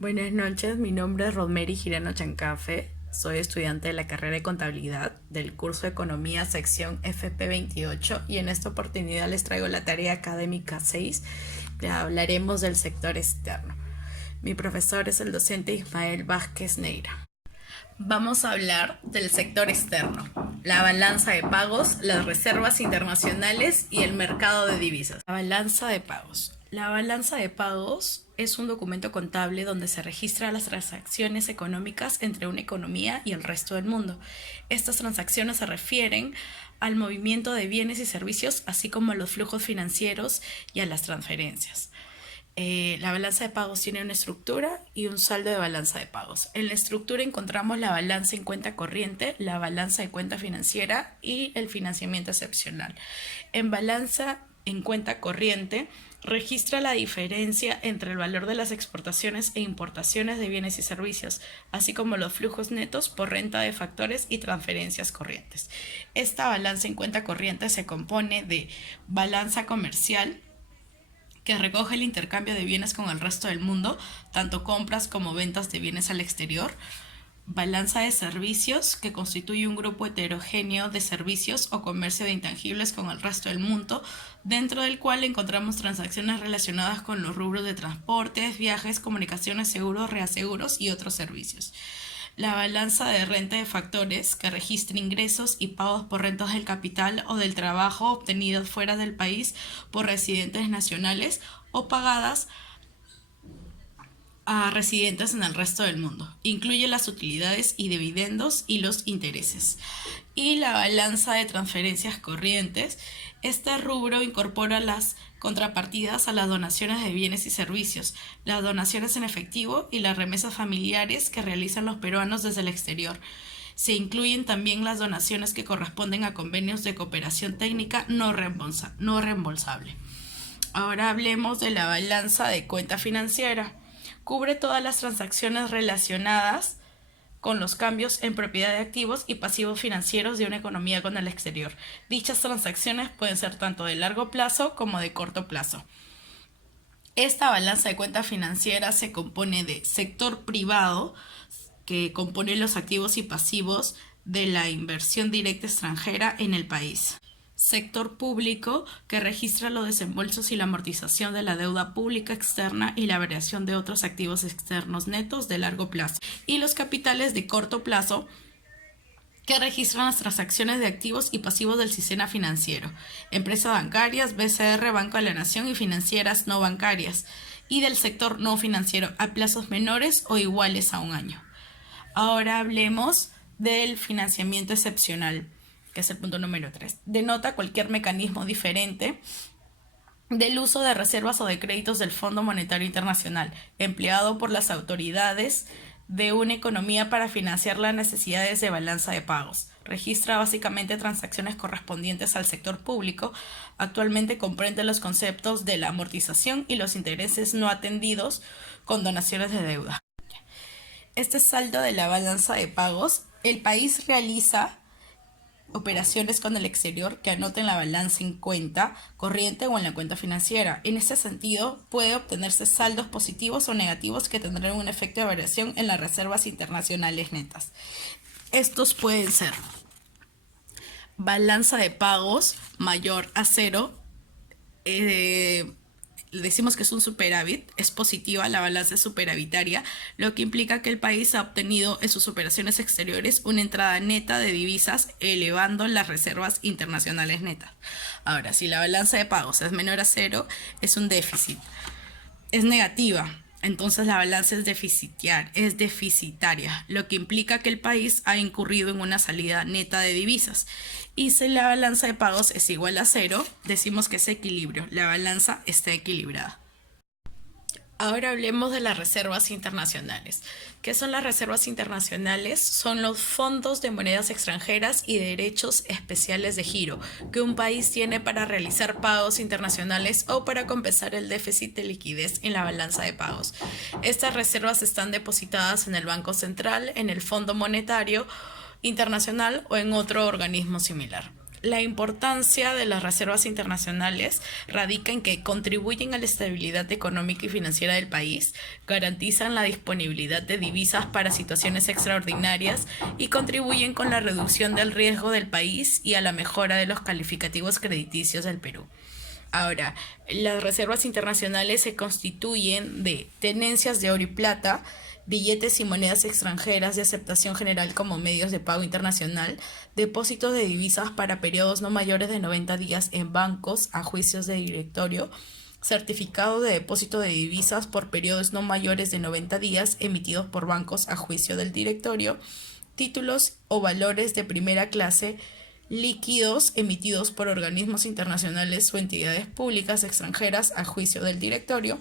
Buenas noches, mi nombre es Rosemary Girano Chancafe, soy estudiante de la carrera de Contabilidad del curso de Economía sección FP28 y en esta oportunidad les traigo la tarea académica 6 que hablaremos del sector externo. Mi profesor es el docente Ismael Vázquez Neira. Vamos a hablar del sector externo, la balanza de pagos, las reservas internacionales y el mercado de divisas. La balanza de pagos. La balanza de pagos es un documento contable donde se registran las transacciones económicas entre una economía y el resto del mundo. Estas transacciones se refieren al movimiento de bienes y servicios, así como a los flujos financieros y a las transferencias. La balanza de pagos tiene una estructura y un saldo de balanza de pagos. En la estructura encontramos la balanza en cuenta corriente, la balanza de cuenta financiera y el financiamiento excepcional. En balanza en cuenta corriente registra la diferencia entre el valor de las exportaciones e importaciones de bienes y servicios, así como los flujos netos por renta de factores y transferencias corrientes. Esta balanza en cuenta corriente se compone de balanza comercial, que recoge el intercambio de bienes con el resto del mundo, tanto compras como ventas de bienes al exterior. Balanza de servicios, que constituye un grupo heterogéneo de servicios o comercio de intangibles con el resto del mundo, dentro del cual encontramos transacciones relacionadas con los rubros de transportes, viajes, comunicaciones, seguros, reaseguros y otros servicios. La balanza de renta de factores, que registra ingresos y pagos por rentas del capital o del trabajo obtenidos fuera del país por residentes nacionales o pagadas a residentes en el resto del mundo. Incluye las utilidades y dividendos y los intereses. Y la balanza de transferencias corrientes. Este rubro incorpora las contrapartidas a las donaciones de bienes y servicios, las donaciones en efectivo y las remesas familiares que realizan los peruanos desde el exterior. Se incluyen también las donaciones que corresponden a convenios de cooperación técnica no reembolsable. Ahora hablemos de la balanza de cuenta financiera. Cubre todas las transacciones relacionadas con los cambios en propiedad de activos y pasivos financieros de una economía con el exterior. Dichas transacciones pueden ser tanto de largo plazo como de corto plazo. Esta balanza de cuenta financiera se compone de sector privado, que compone los activos y pasivos de la inversión directa extranjera en el país. Sector público, que registra los desembolsos y la amortización de la deuda pública externa y la variación de otros activos externos netos de largo plazo. Y los capitales de corto plazo, que registran las transacciones de activos y pasivos del sistema financiero, empresas bancarias, BCR, Banco de la Nación y financieras no bancarias, y del sector no financiero a plazos menores o iguales a un año. Ahora hablemos del financiamiento excepcional, que es el punto número 3. Denota cualquier mecanismo diferente del uso de reservas o de créditos del Fondo Monetario Internacional, empleado por las autoridades de una economía para financiar las necesidades de balanza de pagos. Registra básicamente transacciones correspondientes al sector público. Actualmente comprende los conceptos de la amortización y los intereses no atendidos con donaciones de deuda. Este saldo de la balanza de pagos, el país realiza operaciones con el exterior que anoten la balanza en cuenta corriente o en la cuenta financiera. En este sentido, puede obtenerse saldos positivos o negativos que tendrán un efecto de variación en las reservas internacionales netas. Estos pueden ser balanza de pagos mayor a cero, decimos que es un superávit, es positiva, la balanza es superavitaria, lo que implica que el país ha obtenido en sus operaciones exteriores una entrada neta de divisas, elevando las reservas internacionales netas. Ahora, si la balanza de pagos es menor a cero, es un déficit, es negativa. Entonces la balanza es deficitaria, lo que implica que el país ha incurrido en una salida neta de divisas. Y si la balanza de pagos es igual a cero, decimos que es equilibrio, la balanza está equilibrada. Ahora hablemos de las reservas internacionales. ¿Qué son las reservas internacionales? Son los fondos de monedas extranjeras y derechos especiales de giro que un país tiene para realizar pagos internacionales o para compensar el déficit de liquidez en la balanza de pagos. Estas reservas están depositadas en el Banco Central, en el Fondo Monetario Internacional o en otro organismo similar. La importancia de las reservas internacionales radica en que contribuyen a la estabilidad económica y financiera del país, garantizan la disponibilidad de divisas para situaciones extraordinarias y contribuyen con la reducción del riesgo del país y a la mejora de los calificativos crediticios del Perú. Ahora, las reservas internacionales se constituyen de tenencias de oro y plata, billetes y monedas extranjeras de aceptación general como medios de pago internacional, depósitos de divisas para periodos no mayores de 90 días en bancos a juicios de directorio, certificados de depósito de divisas por periodos no mayores de 90 días emitidos por bancos a juicio del directorio, títulos o valores de primera clase líquidos emitidos por organismos internacionales o entidades públicas extranjeras a juicio del directorio,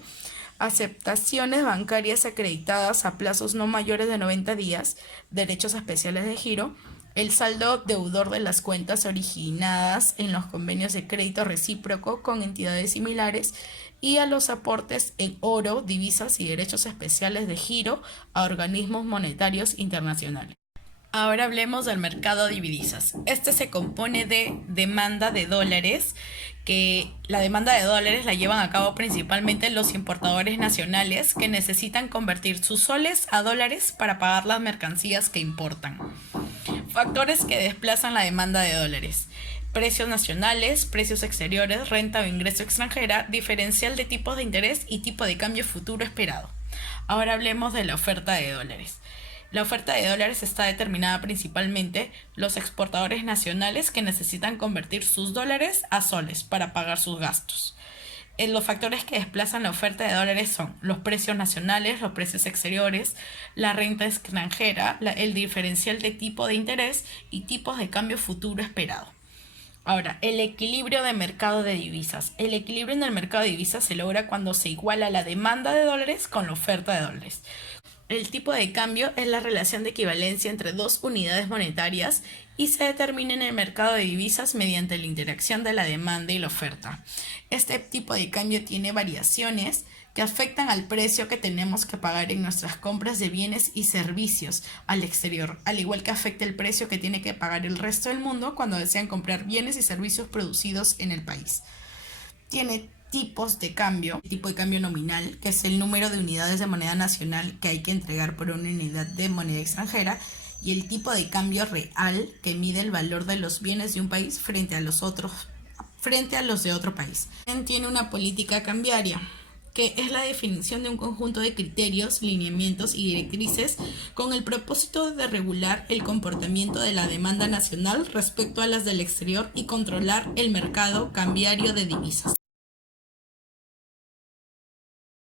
aceptaciones bancarias acreditadas a plazos no mayores de 90 días, derechos especiales de giro, el saldo deudor de las cuentas originadas en los convenios de crédito recíproco con entidades similares y a los aportes en oro, divisas y derechos especiales de giro a organismos monetarios internacionales. Ahora hablemos del mercado de divisas. Este se compone de demanda de dólares, que la demanda de dólares la llevan a cabo principalmente los importadores nacionales que necesitan convertir sus soles a dólares para pagar las mercancías que importan. Factores que desplazan la demanda de dólares: precios nacionales, precios exteriores, renta o ingreso extranjera, diferencial de tipos de interés y tipo de cambio futuro esperado. Ahora hablemos de la oferta de dólares. La oferta de dólares está determinada principalmente los exportadores nacionales que necesitan convertir sus dólares a soles para pagar sus gastos. Los factores que desplazan la oferta de dólares son los precios nacionales, los precios exteriores, la renta extranjera, el diferencial de tipo de interés y tipos de cambio futuro esperado. Ahora, el equilibrio de mercado de divisas. El equilibrio en el mercado de divisas se logra cuando se iguala la demanda de dólares con la oferta de dólares. El tipo de cambio es la relación de equivalencia entre dos unidades monetarias y se determina en el mercado de divisas mediante la interacción de la demanda y la oferta. Este tipo de cambio tiene variaciones que afectan al precio que tenemos que pagar en nuestras compras de bienes y servicios al exterior, al igual que afecta el precio que tiene que pagar el resto del mundo cuando desean comprar bienes y servicios producidos en el país. Tiene tipos de cambio: el tipo de cambio nominal, que es el número de unidades de moneda nacional que hay que entregar por una unidad de moneda extranjera, y el tipo de cambio real, que mide el valor de los bienes de un país frente a los de otro país. Tiene una política cambiaria, que es la definición de un conjunto de criterios, lineamientos y directrices con el propósito de regular el comportamiento de la demanda nacional respecto a las del exterior y controlar el mercado cambiario de divisas.